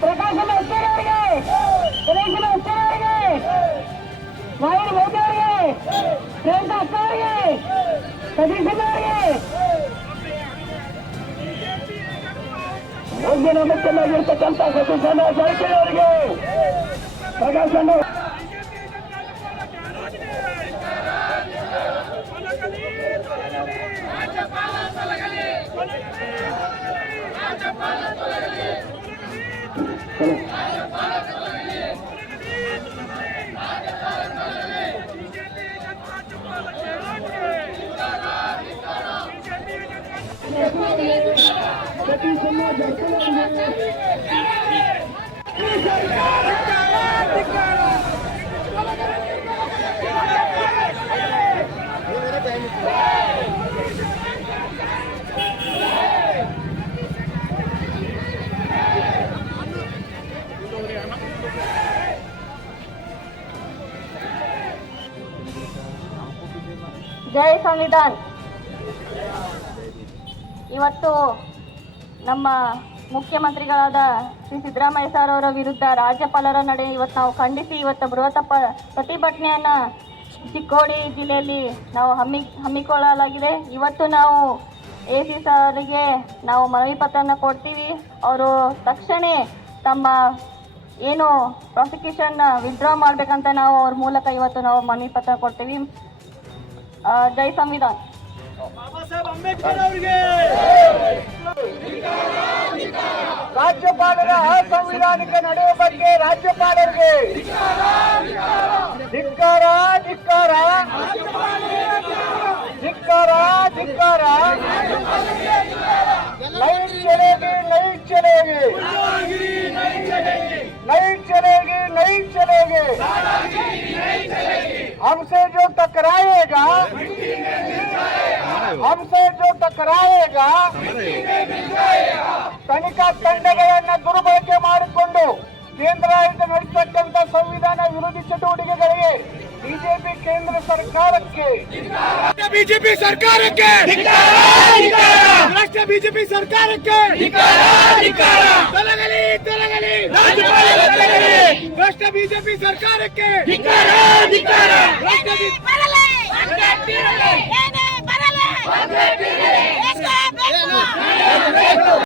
ಪ್ರಕಾಶನ ಉತ್ತರವರಿಗೆ, ಗಣೇಶನ ಉತ್ತರವರಿಗೆ, ವಾಯು ಮೋದಿ ಅವರಿಗೆ, ಪ್ರೇಂತ ಅಕ್ಕ ಅವರಿಗೆ, ಸತೀಶಣ್ಣ ಅವರಿಗೆ, ಮುಂದಿನ ಮುಖ್ಯನಾಗಿರ್ತಕ್ಕಂಥ ಸತೀಶಣ್ಣ ಜಾರಕಿಹೊಳಿ ಅವರಿಗೆ, ಪ್ರಕಾಶಣ್ಣ ಜೈ ಸಂವಿಧಾನ್. ಇವತ್ತು ನಮ್ಮ ಮುಖ್ಯಮಂತ್ರಿಗಳಾದ ಶ್ರೀ ಸಿದ್ದರಾಮಯ್ಯ ಸರ್ ಅವರ ವಿರುದ್ಧ ರಾಜ್ಯಪಾಲರ ನಡೆ ಇವತ್ತು ನಾವು ಖಂಡಿಸಿ ಇವತ್ತು ಬೃಹತ್ ಪ್ರತಿಭಟನೆಯನ್ನು ಚಿಕ್ಕೋಡಿ ಜಿಲ್ಲೆಯಲ್ಲಿ ನಾವು ಹಮ್ಮಿಕೊಳ್ಳಲಾಗಿದೆ. ಇವತ್ತು ನಾವು AC ಸರ್ಗೆ ನಾವು ಮನವಿ ಪತ್ರನ ಕೊಡ್ತೀವಿ. ಅವರು ತಕ್ಷಣ ತಮ್ಮ ಏನು ಪ್ರಾಸಿಕ್ಯೂಷನ್ ವಿತ್ಡ್ರಾ ಮಾಡಬೇಕಂತ ನಾವು ಅವ್ರ ಮೂಲಕ ಇವತ್ತು ನಾವು ಮನವಿ ಪತ್ರ ಕೊಡ್ತೀವಿ. ಜೈ ಸಂವಿಧಾನ್. ಬಾಬಾ ಸಾಹೇಬ್ ಅಂಬೇಡ್ಕರ್ ಅವರಿಗೆ, ರಾಜ್ಯಪಾಲರ ಅಸಂವಿಧಾನಿಕ ನಡೆಯುವ ಬಗ್ಗೆ ರಾಜ್ಯಪಾಲರಿಗೆ ಧಿಕ್ಕಾರ ಧಿಕ್ಕಾರ ಧಿಕ್ಕಾರ ಧಿಕ್ಕಾರ. नहीं चलेगी नहीं चलेगी नहीं चलेगी नहीं चलेगी. हमसे जो टकराएगा ತನಿಖಾ ತಂಡಗಳನ್ನ ದುರ್ಬಳಕೆ ಮಾಡಿಕೊಂಡು ಕೇಂದ್ರಾಡಳಿತ ನಡೆಸತಕ್ಕಂಥ ಸಂವಿಧಾನ ವಿರೋಧಿ ಚಟುವಟಿಕೆಗಳಿಗೆ ಬಿಜೆಪಿ ಕೇಂದ್ರ ಸರ್ಕಾರಕ್ಕೆ ಬಿಜೆಪಿ ಸರ್ಕಾರಕ್ಕೆ ರಾಷ್ಟ್ರ ಬಿಜೆಪಿ ಸರ್ಕಾರಕ್ಕೆ ತೊಲಗಲಿ ತೊಲಗಲಿ ರಾಷ್ಟ್ರ ಬಿಜೆಪಿ ಸರ್ಕಾರಕ್ಕೆ